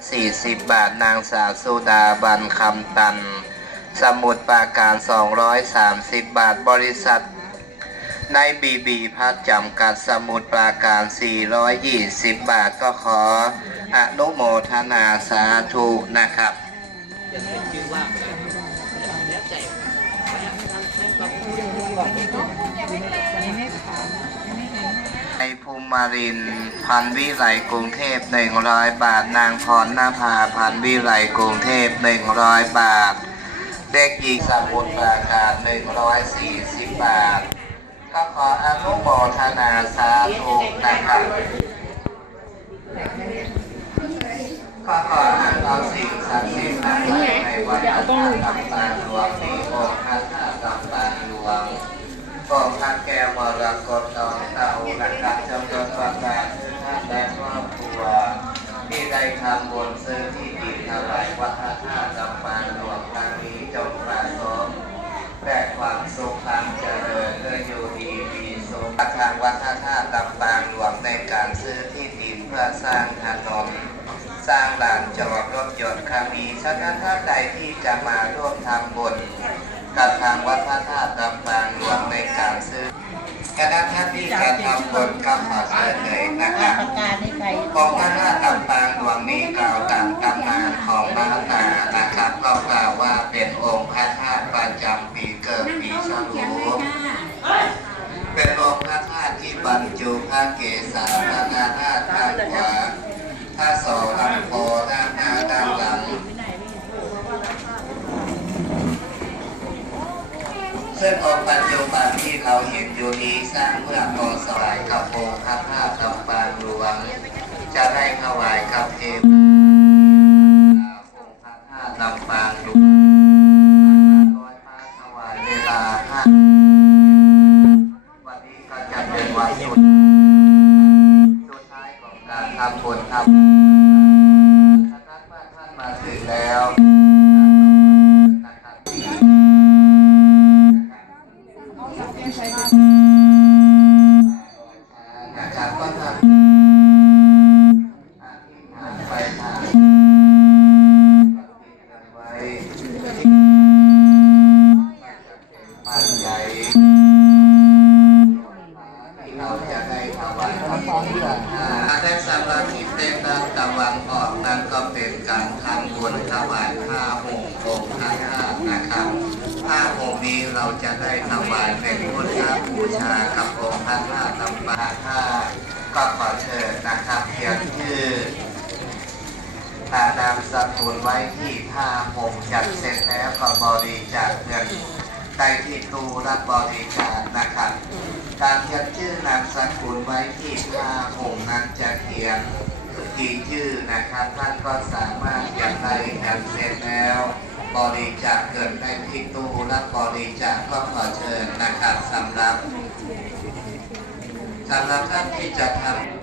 40 บาทนางสาวสุดาบันคำตัน สมุดปราการ 230 บาทบริษัท ในบีบีพัฒน์จำกัดสมุดปราการ 420 บาทก็ขออนุโมทนาสาธุนะครับ ในภูมิมาริน พันวิไลกรุงเทพ100บาท นางพรณภาพันวิไลกรุงเทพ100บาท เด็กหญิงสมุทรปราการ140บาทก็ขออนุโมทนาสาธุนะครับก็ขอให้เราสิ่งศักดิ์สิทธิ์ทั้งหลายในวันพระธาตุลำปางหลวงที่องค์พระธาตุลำปางหลวงองค์พระแก้วมรกต สร้างลานจอดรถยนต์คามีฉะนั้นท่านใดที่จะมาร่วมทำบุญกับทางวัดพระธาตุลำปางหลวงในการซื้อคณะท่านที่จะทำบุญก็ขอเชิญเลยนะครับปากกาในใครองค์พระธาตุลำปางหลวงนี้กล่าวตามตำนานของล้านนานะครับก็กล่าวว่าเป็นองค์พระธาตุประจำปีเกิดปีฉลูเป็นองค์พระธาตุที่บรรจุพระเกศาพระนาธาตุข้างขวา ถ้าสองลำโพด้านหน้าด้านหลังซึ่งองค์ปัจจุบันที่เราเห็นอยู่นี้สร้างเมื่อพศายกับองค์พระธาตุลำปางหลวง จะได้ถวายกับเทพลำปางหลวงร้อยพระถวายเวลาห้าวันนี้ก็จะเป็นวันสุด เป็นการทำบุญถวายผ้าห่มองค์พระธาตุนะครับผ้าห่มนี้เราจะได้ถวายเป็นพุทธบูชากับองค์พระธาตุลำปางธาตุก็ขอเชิญนะครับเขียนชื่อตานามสกุลไว้ที่ผ้าห่มจัดเสร็จแล้วก็บริจาคเงินได้ที่ตู้รับบริจาคนะครับ การเขียนชื่อนามสกุลไว้ที่ผ้าห่มนั้นจะเขียน กี่ชื่อนะครับท่านก็สามารถเขียนได้แอนเซนแล้ว บริจาคเกินได้ที่ตู้รับบริจาคก็ขอเชิญนะครับสำหรับสำหรับท่านที่จะทำ